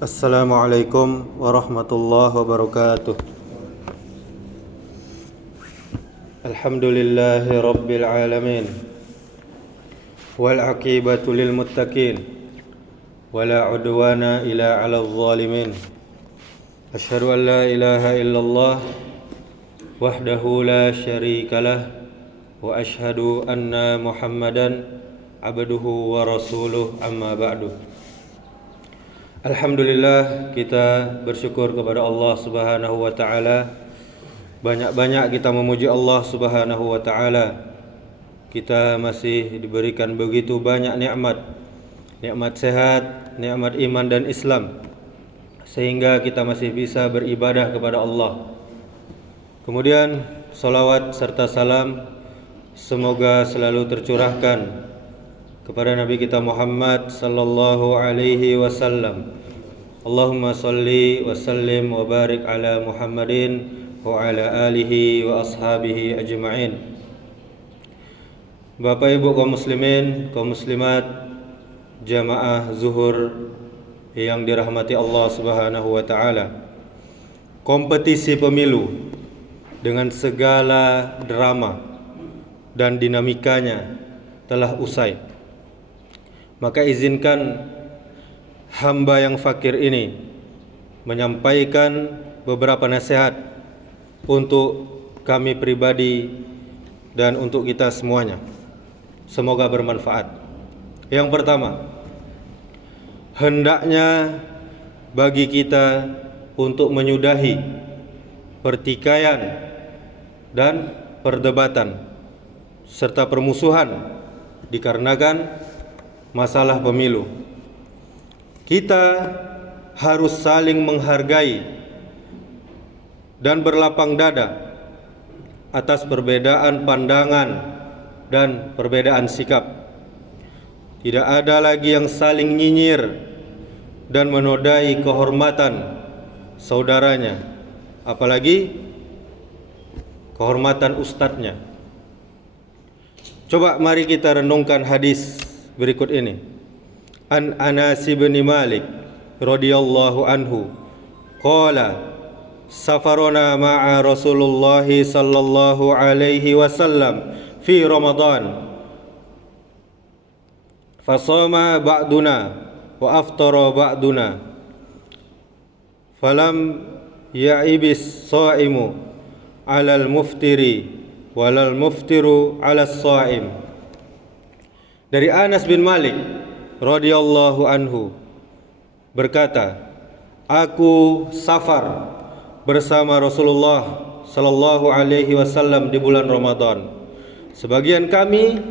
Assalamualaikum warahmatullahi wabarakatuh. Alhamdulillahi rabbil alamin. Wal aqibatu lil muttaqin. Wala udwana ila 'alal zalimin. Asyhadu an la ilaha illallah wahdahu la syarikalah wa asyhadu anna Muhammadan abduhu wa rasuluh, amma ba'du. Alhamdulillah, kita bersyukur kepada Allah Subhanahu wa taala. Banyak-banyak kita memuji Allah Subhanahu wa taala. Kita masih diberikan begitu banyak nikmat. Nikmat sehat, nikmat iman dan Islam, sehingga kita masih bisa beribadah kepada Allah. Kemudian salawat serta salam semoga selalu tercurahkan kepada Nabi kita Muhammad sallallahu alaihi wasallam. Allahumma salli wa sallim wa barik ala Muhammadin wa ala alihi wa ashabihi ajma'in. Bapak Ibu kaum muslimin, kaum muslimat, jamaah zuhur yang dirahmati Allah Subhanahu wa taala. Kompetisi pemilu dengan segala drama dan dinamikanya telah usai. Maka izinkan hamba yang fakir ini menyampaikan beberapa nasihat untuk kami pribadi dan untuk kita semuanya. Semoga bermanfaat. Yang pertama, hendaknya bagi kita untuk menyudahi pertikaian dan perdebatan serta permusuhan dikarenakan masalah pemilu. Kita harus saling menghargai dan berlapang dada atas perbedaan pandangan dan perbedaan sikap. Tidak ada lagi yang saling nyinyir dan menodai kehormatan saudaranya, apalagi kehormatan ustadznya. Coba mari kita renungkan hadis berikut ini. An Anas bin Malik radhiyallahu anhu qala safarona ma'a Rasulullah sallallahu alaihi wasallam fi Ramadan fasama ba'duna wa aftara ba'duna falam ya'ibis sha'imu 'alal muftiri walal muftiru 'alas sha'im. Dari Anas bin Malik radhiyallahu anhu berkata, aku safar bersama Rasulullah sallallahu alaihi wasallam di bulan Ramadan. Sebagian kami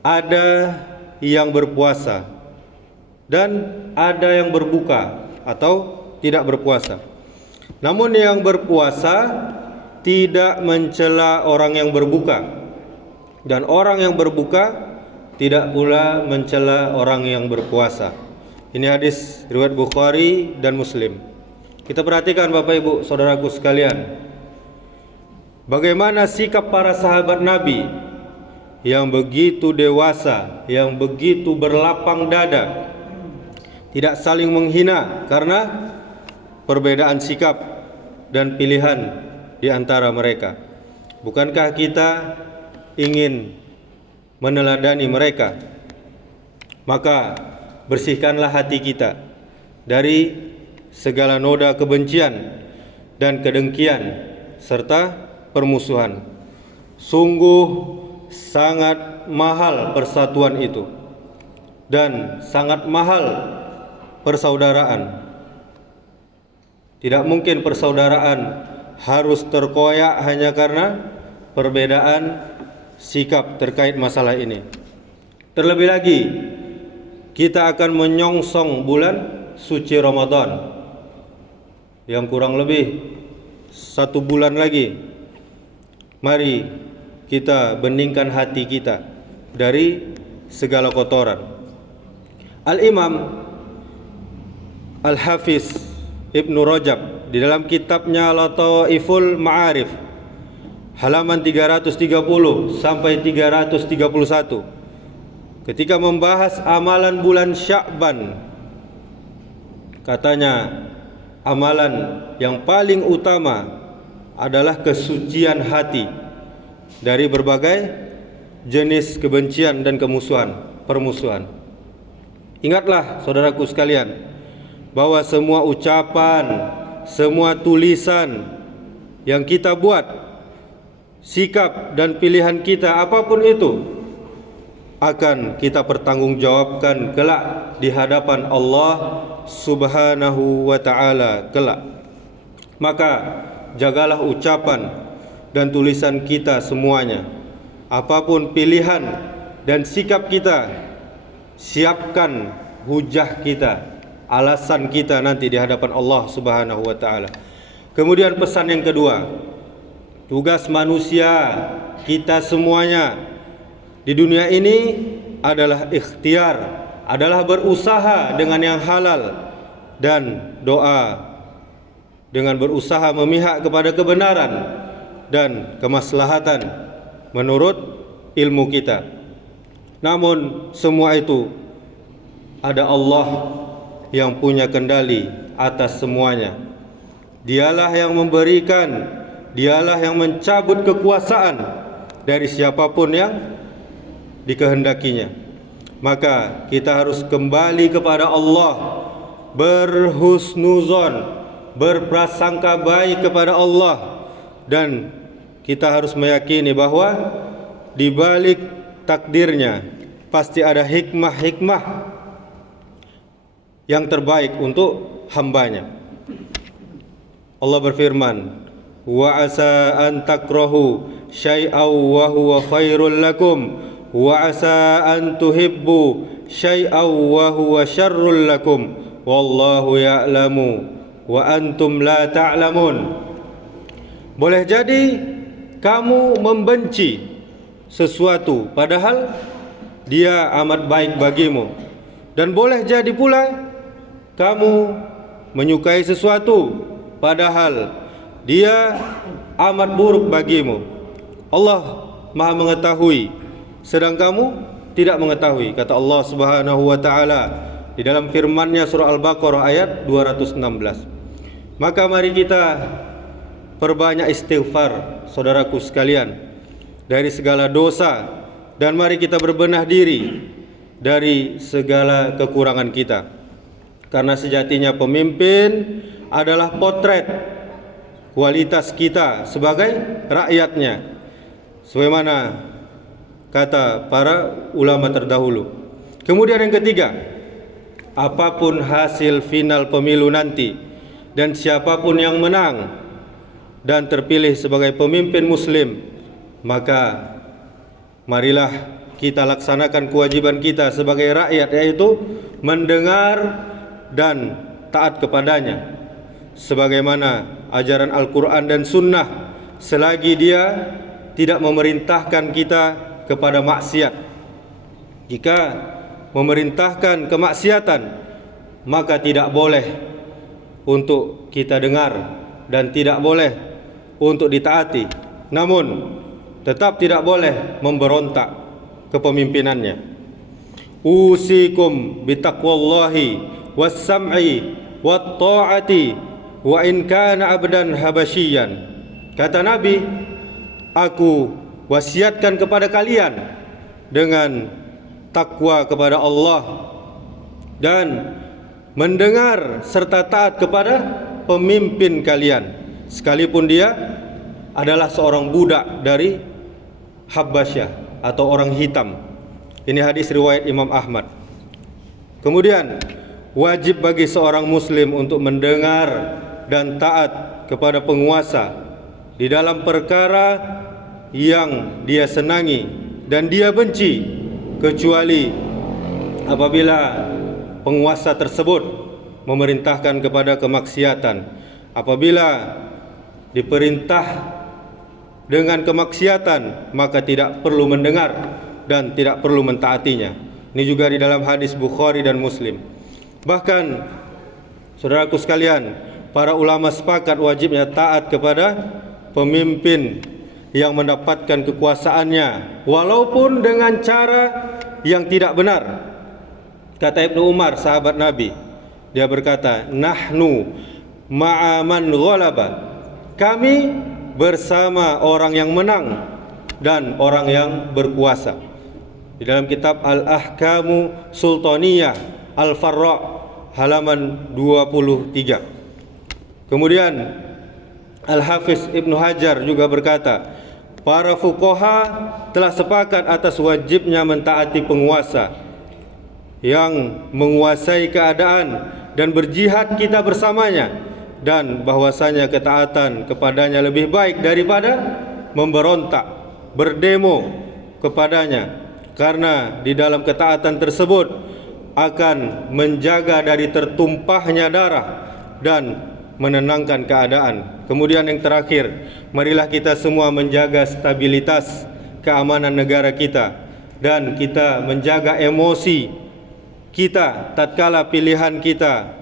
ada yang berpuasa dan ada yang berbuka atau tidak berpuasa. Namun yang berpuasa tidak mencela orang yang berbuka, dan orang yang berbuka tidak pula mencela orang yang berpuasa. Ini hadis riwayat Bukhari dan Muslim. Kita perhatikan Bapak Ibu saudaraku sekalian, bagaimana sikap para sahabat Nabi yang begitu dewasa, yang begitu berlapang dada, tidak saling menghina karena perbedaan sikap dan pilihan di antara mereka. Bukankah kita ingin meneladani mereka? Maka bersihkanlah hati kita dari segala noda kebencian dan kedengkian serta permusuhan. Sungguh sangat mahal persatuan itu dan sangat mahal persaudaraan. Tidak mungkin persaudaraan harus terkoyak hanya karena perbedaan sikap terkait masalah ini. Terlebih lagi, kita akan menyongsong bulan suci Ramadan yang kurang lebih 1 bulan lagi. Mari kita beningkan hati kita dari segala kotoran. Al-Imam Al-Hafiz Ibnu Rajab di dalam kitabnya Lataiful Ma'arif halaman 330 sampai 331 ketika membahas amalan bulan Sya'ban Katanya, amalan yang paling utama adalah kesucian hati dari berbagai jenis kebencian dan permusuhan. Ingatlah saudaraku sekalian, bahwa semua ucapan, semua tulisan yang kita buat, sikap dan pilihan kita apapun itu, akan kita pertanggungjawabkan kelak di hadapan Allah Subhanahu wa ta'ala kelak. Maka jagalah ucapan dan tulisan kita semuanya. Apapun pilihan dan sikap kita, siapkan hujah kita, alasan kita nanti di hadapan Allah Subhanahu wa ta'ala. Kemudian pesan yang kedua, tugas manusia kita semuanya di dunia ini adalah ikhtiar, adalah berusaha dengan yang halal dan doa dengan berusaha memihak kepada kebenaran dan kemaslahatan menurut ilmu kita. Namun semua itu ada Allah yang punya kendali atas semuanya. Dialah yang memberikan, dialah yang mencabut kekuasaan dari siapapun yang dikehendakinya. Maka kita harus kembali kepada Allah, berhusnuzon, berprasangka baik kepada Allah, dan kita harus meyakini bahwa di balik takdirnya pasti ada hikmah-hikmah yang terbaik untuk hambanya. Allah berfirman, wa asa an takrahu syai'aw wa huwa khairul lakum wa asa an tuhibbu syai'aw wa huwa syarrul lakum wallahu ya'lamu wa antum la ta'lamun. Boleh jadi kamu membenci sesuatu padahal dia amat baik bagimu, dan boleh jadi pula kamu menyukai sesuatu padahal dia amat buruk bagimu. Allah Maha mengetahui sedang kamu tidak mengetahui, kata Allah Subhanahu wa ta'ala di dalam firman-Nya surah Al-Baqarah ayat 216. Maka mari kita perbanyak istighfar saudaraku sekalian dari segala dosa, dan mari kita berbenah diri dari segala kekurangan kita. Karena sejatinya pemimpin adalah potret kualitas kita sebagai rakyatnya, sebagaimana kata para ulama terdahulu. Kemudian yang ketiga, apapun hasil final pemilu nanti dan siapapun yang menang dan terpilih sebagai pemimpin muslim, maka marilah kita laksanakan kewajiban kita sebagai rakyat, yaitu mendengar dan taat kepadanya sebagaimana ajaran Al-Quran dan Sunnah, selagi dia tidak memerintahkan kita kepada maksiat. Jika memerintahkan kemaksiatan, maka tidak boleh untuk kita dengar dan tidak boleh untuk ditaati. Namun tetap tidak boleh memberontak kepemimpinannya. Usikum bitaqwallahi was-sam'i wat-ta'ati wa in kana abdan habasyian. Kata Nabi, aku wasiatkan kepada kalian dengan takwa kepada Allah dan mendengar serta taat kepada pemimpin kalian, sekalipun dia adalah seorang budak dari Habasyah atau orang hitam. Ini hadis riwayat Imam Ahmad. Kemudian wajib bagi seorang muslim untuk mendengar dan taat kepada penguasa di dalam perkara yang dia senangi dan dia benci, kecuali apabila penguasa tersebut memerintahkan kepada kemaksiatan. Apabila diperintah dengan kemaksiatan, maka tidak perlu mendengar dan tidak perlu mentaatinya. Ini juga di dalam hadis Bukhari dan Muslim. Bahkan saudaraku sekalian, para ulama sepakat wajibnya taat kepada pemimpin yang mendapatkan kekuasaannya walaupun dengan cara yang tidak benar. Kata Ibnu Umar, sahabat Nabi, Dia berkata, nahnu ma'aman ghalaba. Kami bersama orang yang menang dan orang yang berkuasa. Di dalam kitab Al-Ahkamu Sultaniyah Al-Farra halaman 23. Kemudian Al-Hafiz Ibnu Hajar juga berkata, para fuqaha telah sepakat atas wajibnya mentaati penguasa yang menguasai keadaan dan berjihad kita bersamanya, dan bahwasanya ketaatan kepadanya lebih baik daripada memberontak, berdemo kepadanya, karena di dalam ketaatan tersebut akan menjaga dari tertumpahnya darah dan menenangkan keadaan. Kemudian yang terakhir, marilah kita semua menjaga stabilitas keamanan negara kita, dan kita menjaga emosi kita tatkala pilihan kita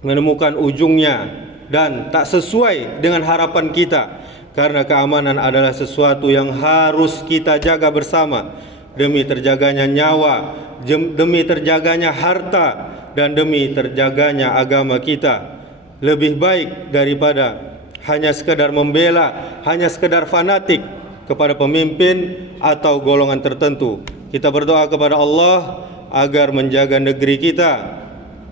menemukan ujungnya dan tak sesuai dengan harapan kita, karena keamanan adalah sesuatu yang harus kita jaga bersama demi terjaganya nyawa, demi terjaganya harta, dan demi terjaganya agama kita. Lebih baik daripada hanya sekedar membela, hanya sekedar fanatik kepada pemimpin atau golongan tertentu. Kita berdoa kepada Allah agar menjaga negeri kita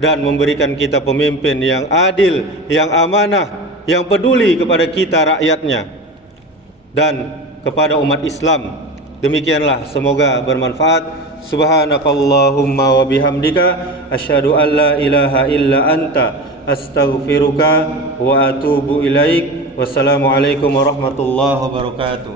dan memberikan kita pemimpin yang adil, yang amanah, yang peduli kepada kita rakyatnya dan kepada umat Islam. Demikianlah, semoga bermanfaat. Subhanakallahumma wa bihamdika asyhadu an la ilaha illa anta astaghfiruka wa atubu ilaik. Wassalamualaikum warahmatullahi wabarakatuh.